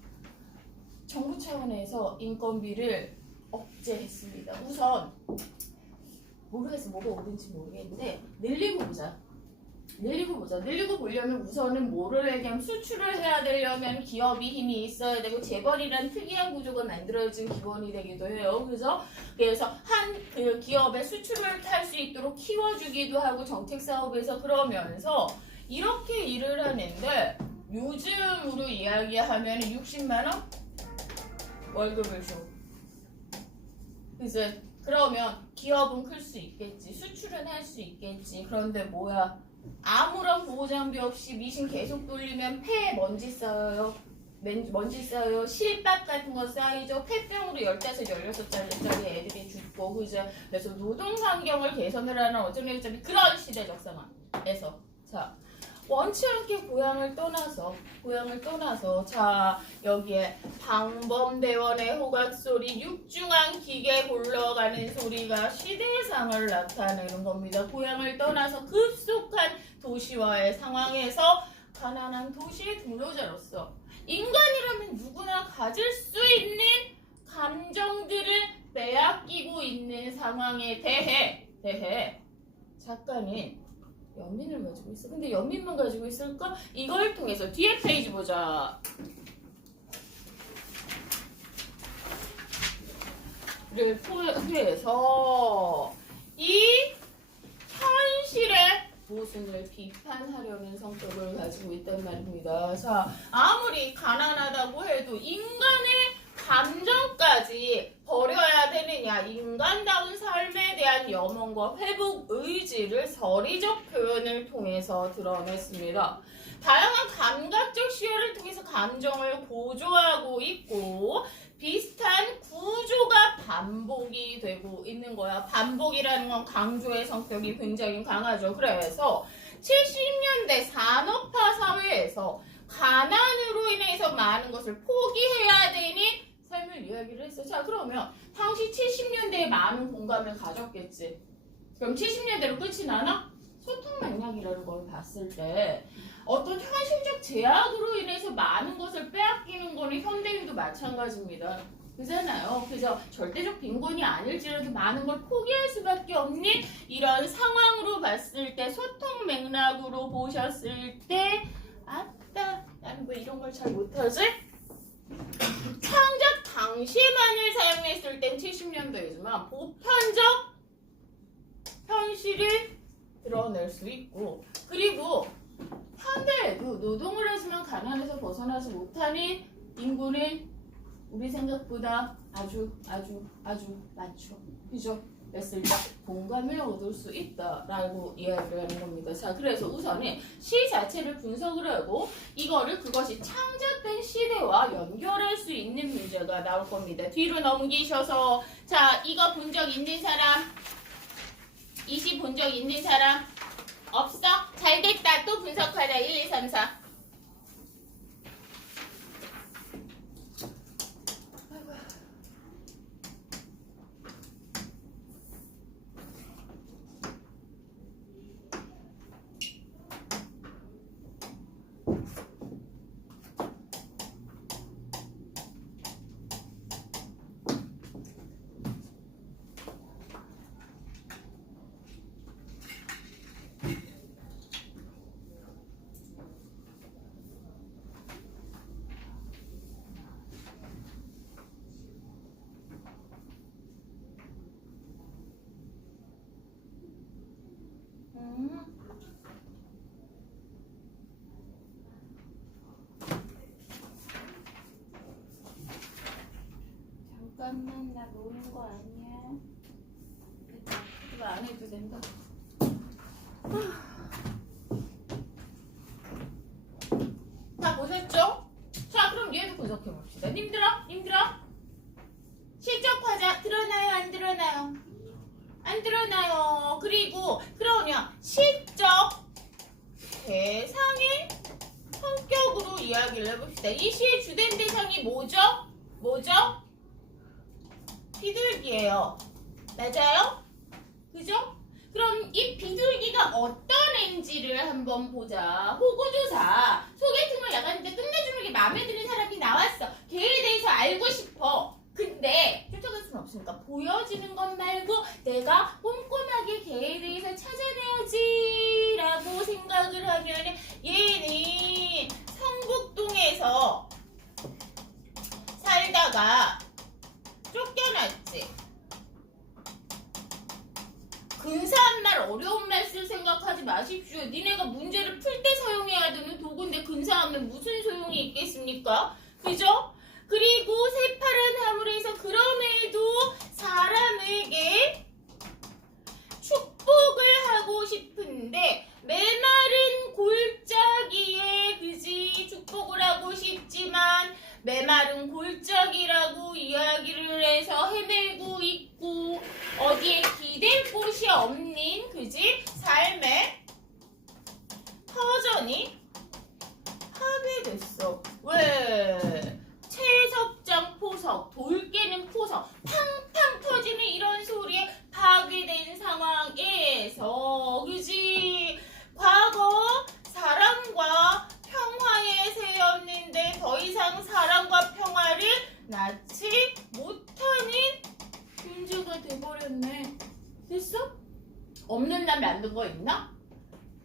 정부 차원에서 인건비를 억제했습니다. 우선 모르겠어. 뭐가 옳은지 모르겠는데 늘리고 보려면 우선은 뭐를 해야냐면 수출을 해야 되려면 기업이 힘이 있어야 되고 재벌이란 특이한 구조가 만들어진 기본이 되기도 해요. 그래서 그 기업의 수출을 할 수 있도록 키워주기도 하고 정책 사업에서 그러면서 이렇게 일을 하는데 요즘으로 이야기하면 60만 원 월급을 줘. 이제 그러면 기업은 클 수 있겠지. 수출은 할 수 있겠지. 그런데 뭐야? 아무런 보호장비 없이 미신 계속 돌리면 폐에 먼지 쌓여요. 실밥 같은 거 쌓이죠. 폐병으로 15, 16살짜리 애들이 죽고 그죠? 그래서 노동 환경을 개선을 하는 어쩌면 그런 시대적 상황에서 자 원치 않게 고향을 떠나서 자 여기에 방범대원의 호각소리 육중한 기계 굴러가는 소리가 시대상을 나타내는 겁니다. 고향을 떠나서 급속한 도시화의 상황에서 가난한 도시의 동료자로서 인간이라면 누구나 가질 수 있는 감정들을 빼앗기고 있는 상황에 대해 작가는 연민을 가지고 있어. 근데 연민만 가지고 있을까? 이걸 통해서 뒤에 페이지 보자. 를 통해서 이 현실의 모순을 비판하려는 성격을 가지고 있단 말입니다. 자, 아무리 가난하다고 해도 인간의 감정까지 버려야 되느냐. 인간다운 삶에 대한 염원과 회복 의지를 서리적 표현을 통해서 드러냈습니다. 다양한 감각적 시야를 통해서 감정을 고조하고 있고 비슷한 구조가 반복이 되고 있는 거야. 반복이라는 건 강조의 성격이 굉장히 강하죠. 그래서 70년대 산업화 사회에서 가난으로 인해서 많은 것을 포기해야 되니 삶을 이야기를 했어. 자, 그러면 당시 70년대에 많은 공감을 가졌겠지. 그럼 70년대로 끝이 나나? 소통 맥락이라는 걸 봤을 때 어떤 현실적 제약으로 인해서 많은 것을 빼앗기는 거는 현대인도 마찬가지입니다. 그잖아요. 그래서 절대적 빈곤이 아닐지라도 많은 걸 포기할 수밖에 없는 이런 상황으로 봤을 때 소통 맥락으로 보셨을 때 아따 나는 왜 이런 걸 잘 못하지? 창작 당시만을 사용했을 땐 70년대이지만 보편적 현실을 드러낼 수 있고 그리고 현대에도 노동을 하지만 가난에서 벗어나지 못하는 인구는 우리 생각보다 아주 많죠. 그죠? 그랬을 때 공감을 얻을 수 있다라고 이야기를 하는 겁니다. 자, 그래서 우선은 시 자체를 분석을 하고 이거를 그것이 창작된 시대와 연결할 수 있는 문제가 나올 겁니다. 뒤로 넘기셔서 자, 이거 본 적 있는 사람? 이 시 본 적 있는 사람? 없어? 잘됐다. 또 분석하자. 1, 2, 3, 4. 잠깐만, 나 노는 거 아니야? 이거 안 해도 된다. 다 보셨죠? 자, 그럼 얘도 분석해봅시다. 님들아? 실적화자 드러나요? 안 드러나요? 안 드러나요. 그리고 그러면 실적 대상의 성격으로 이야기를 해봅시다. 이 시의 주된 대상이 뭐죠? 비둘기예요. 맞아요? 그죠? 그럼 이 비둘기가 어떤 애인지를 한번 보자. 호구조사. 소개팅을 나갔는데 끝내주는 게 마음에 드는 사람이 나왔어. 걔에 대해서 알고 싶어. 근데 쫓아갈 수는 없으니까 보여지는 것 말고 내가 꼼꼼하게 걔에 대해서 찾아내야지 라고 생각을 하면 얘는 성북동에서 살다가 쫓겨났지. 근사한 말, 어려운 말 쓸 생각하지 마십시오. 니네가 문제를 풀 때 사용해야 되는 도구인데 근사하면 무슨 소용이 있겠습니까? 그죠? 그리고 새파란 하물에서 그럼에도 사람에게 축복을 하고 싶은데 메마른 골짜기에 그지 축복을 하고 싶지만 메마른 골짜기라고 이야기를 해서 헤매고 있고 어디에 기댈 곳이 없는 그지 삶의 터전이 파괴됐어. 왜? 채석장 포석, 돌 깨는 포석, 팡팡 터지는 이런 소리에 파괴된 상황에서 그지? 과거 사랑과 평화의 새였는데 더 이상 사랑과 평화를 낳지 못하는 존재가 돼버렸네. 됐어? 없는 날 만든 거 있나?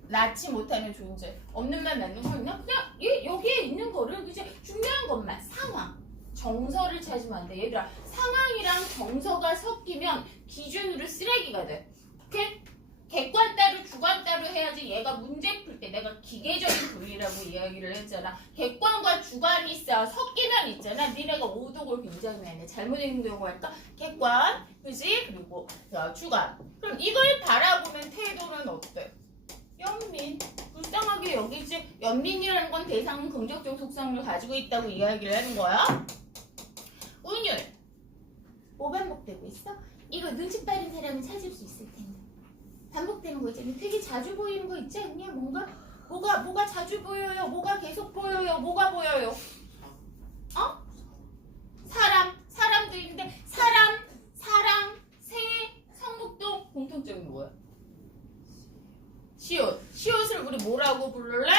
낳지 못하는 존재. 없는 말 낳는 거 있나? 그냥 여기에 있는 거를 이제 중요한 것만 상황. 정서를 찾으면 안 돼. 얘들아, 상황이랑 정서가 섞이면 기준으로 쓰레기가 돼. 오케이? 객관 따로 주관 따로 해야지. 얘가 문제 풀 때 내가 기계적인 분리라고 이야기를 했잖아. 객관과 주관이 섞이면 있잖아. 니네가 오독을 굉장히 많이 해. 잘못 행동할까? 객관, 그지? 그리고 주관. 그럼 이걸 바라보면 태도는 어때? 연민. 불쌍하게 여기지. 연민이라는 건 대상은 긍정적 속성을 가지고 있다고 이야기를 하는 거야. 운율. 뭐 반복되고 있어? 이거 눈치 빠른 사람은 찾을 수 있을 텐데. 반복되는 거 있잖아. 되게 자주 보이는 거 있지 않냐? 뭐가 자주 보여요? 뭐가 계속 보여요? 뭐가 보여요? 어? 사람도 있는데 사랑, 새, 성북동 공통점이 뭐야? 시옷을 우리 뭐라고 부를래?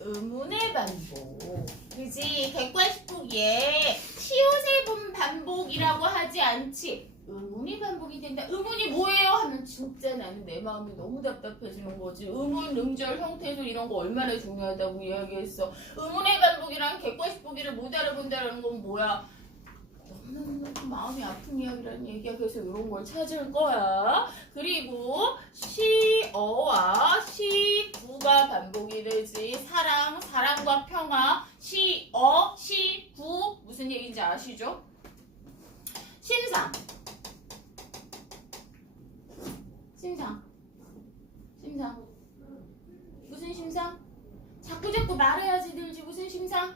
의문의 반복. 그지? 객관식폭에 시옷의 반복이라고 하지 않지. 의문이 반복이 된다. 의문이 뭐예요? 하면 진짜 나는 내 마음이 너무 답답해지는 거지. 의문, 음절, 형태술 이런 거 얼마나 중요하다고 이야기했어. 의문의 반복이랑 객관식폭이를 못 알아본다는 건 뭐야? 좀 마음이 아픈 이야기라는 얘기야. 그래서 이런 걸 찾을 거야. 그리고 시어와 시구가 반복이 되지. 사랑, 사랑과 평화. 시어, 시구 무슨 얘기인지 아시죠? 심상. 심상. 심상. 무슨 심상? 자꾸 말해야지 늘지. 무슨 심상?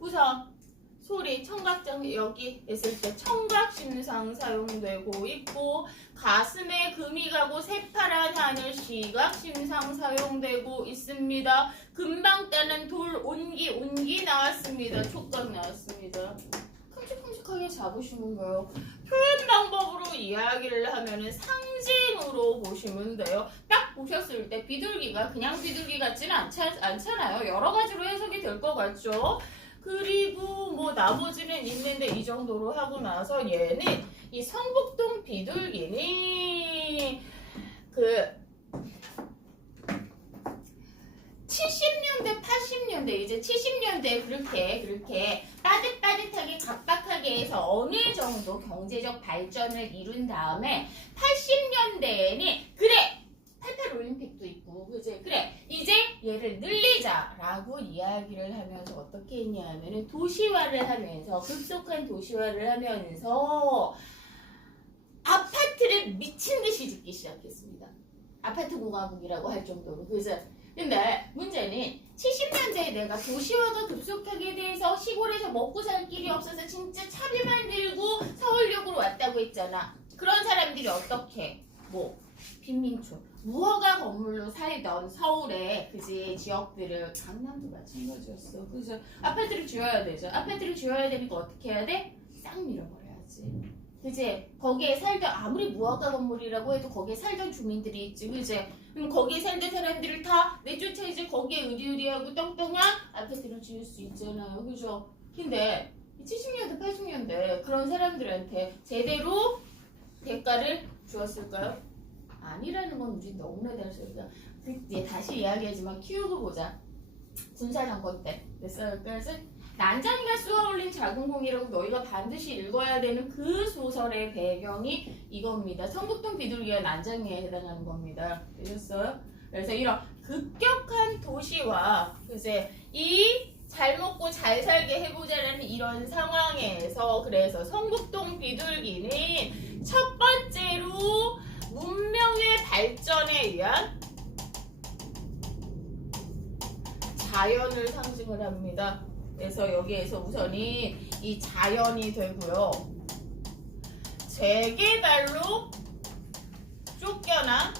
우선 소리, 청각장 여기 있을 때 청각심상 사용되고 있고, 가슴에 금이 가고 새파란 하늘 시각심상 사용되고 있습니다. 금방 따는 돌, 온기 나왔습니다. 촉각 나왔습니다. 큼직큼직하게 잡으시면 돼요. 표현 방법으로 이야기를 하면은 상징으로 보시면 돼요. 딱 보셨을 때 비둘기가 그냥 비둘기 같지는 않잖아요. 여러 가지로 해석이 될 것 같죠? 그리고 뭐 나머지는 있는데 이 정도로 하고 나서 얘는 이 성북동 비둘기는 그 70년대, 80년대, 이제 70년대에 그렇게 빠듯빠듯하게 각박하게 해서 어느 정도 경제적 발전을 이룬 다음에 80년대에는 그래! 88 올림픽도 있고, 그지? 그래, 이제 얘를 늘리자라고 이야기를 하면서 어떻게 했냐면은 도시화를 하면서, 급속한 도시화를 하면서 아파트를 미친 듯이 짓기 시작했습니다. 아파트 공화국이라고 할 정도로. 그죠? 근데 문제는 70년대에 내가 도시화가 급속하게 돼서 시골에서 먹고 살 길이 없어서 진짜 차비만 들고 서울역으로 왔다고 했잖아. 그런 사람들이 어떻게? 뭐 빈민촌, 무허가 건물로 살던 서울의 그지 지역들을, 강남도 마찬가지였어. 그래서 아파트를 지어야 되죠. 아파트를 지어야 되니까 어떻게 해야 돼? 싹 밀어버려야지. 그지? 거기에 살던, 아무리 무허가 건물이라고 해도 거기에 살던 주민들이 있지. 그지? 그럼 거기에 살던 사람들을 다 내쫓아 이제 거기에 의리의리하고 똥똥한 아파트를 지을 수 있잖아요. 그죠? 근데 70년대, 80년대 그런 사람들한테 제대로 대가를 주었을까요? 아니라는 건 우리 너무나 잘 소리가. 이제 다시 이야기하지만 키우고 보자. 군사정권 때 됐어요. 그래서 난장이가 쏘아올린 작은 공이라고 너희가 반드시 읽어야 되는 그 소설의 배경이 이겁니다. 성북동 비둘기가 난장이에 해당하는 겁니다. 되셨어요? 그래서 이런 급격한 도시와 이제 이 잘 먹고 잘 살게 해보자라는 이런 상황에서, 그래서 성북동 비둘기는 첫 번째로 문명의 발전에 의한 자연을 상징을 합니다. 그래서 여기에서 우선은 이 자연이 되고요. 재개발로 쫓겨난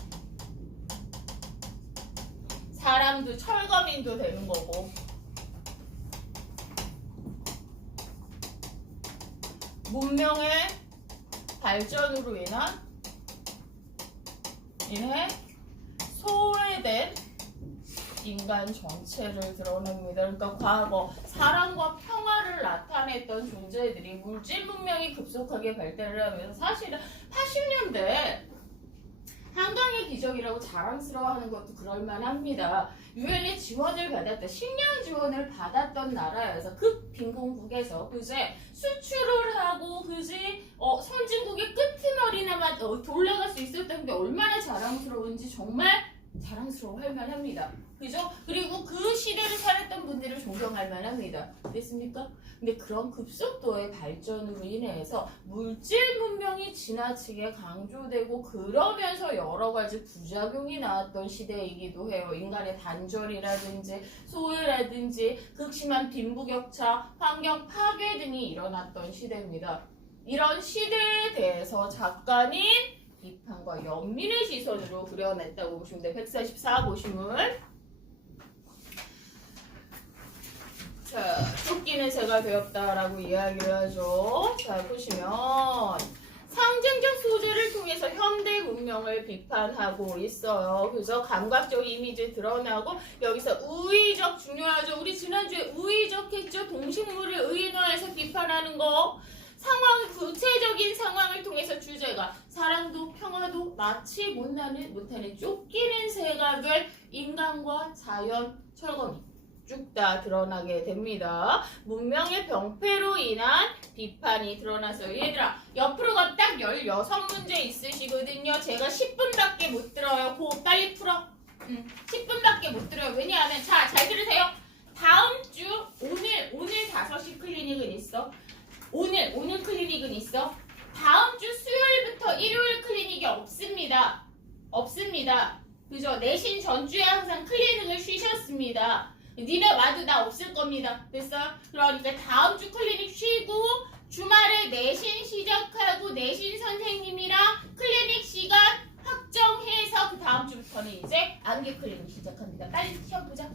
사람도 철거민도 되는 거고, 문명의 발전으로 인해 소외된 인간 전체를 드러냅니다. 그러니까 과거 사랑과 평화를 나타냈던 존재들이 물질 문명이 급속하게 발달을 하면서, 사실은 80년대 한강의 기적이라고 자랑스러워하는 것도 그럴만합니다. 유엔의 지원을 받았던, 식량 지원을 받았던 나라여서 극빈곤국에서 그제 수출을 하고 그지 선진국의 끄트머리나마 올라갈 수 있었던 게 얼마나 자랑스러운지 정말 자랑스러워할 만합니다. 그죠? 그리고 그 시대를 살았던 분들을 존경할 만합니다. 됐습니까? 근데 그런 급속도의 발전으로 인해서 물질 문명이 지나치게 강조되고, 그러면서 여러 가지 부작용이 나왔던 시대이기도 해요. 인간의 단절이라든지 소외라든지 극심한 빈부격차, 환경 파괴 등이 일어났던 시대입니다. 이런 시대에 대해서 작가는 비판과 연민의 시선으로 그려냈다고 보시면 돼요. 144 보시면, 자, 토끼는 새가 되었다라고 이야기를 하죠. 자, 보시면 상징적 소재를 통해서 현대 문명을 비판하고 있어요. 그래서 감각적 이미지 드러나고, 여기서 우의적 중요하죠. 우리 지난주에 우의적 했죠. 동식물을 의인화해서 비판하는 거. 상황, 구체적인 상황을 통해서 주제가 사랑도 평화도 낳지 못하는 쫓기는 새가 될 인간과 자연 철거미. 쭉 다 드러나게 됩니다. 문명의 병폐로 인한 비판이 드러나서 얘들아 옆으로가 딱 16문제 있으시거든요. 제가 10분밖에 못 들어요. 고 빨리 풀어. 10분밖에 못 들어요. 왜냐하면 자, 잘 들으세요. 다음 주 오늘 5시 클리닉은 있어. 오늘 클리닉은 있어. 다음 주 수요일부터 일요일 클리닉이 없습니다. 없습니다. 그죠? 내신 전주에 항상 클리닉을 쉬셨습니다. 니네 와도 나 없을 겁니다. 됐어? 그러니까 다음 주 클리닉 쉬고 주말에 내신 시작하고 내신 선생님이랑 클리닉 시간 확정해서 그 다음 주부터는 이제 안개 클리닉 시작합니다. 빨리 시험 보자.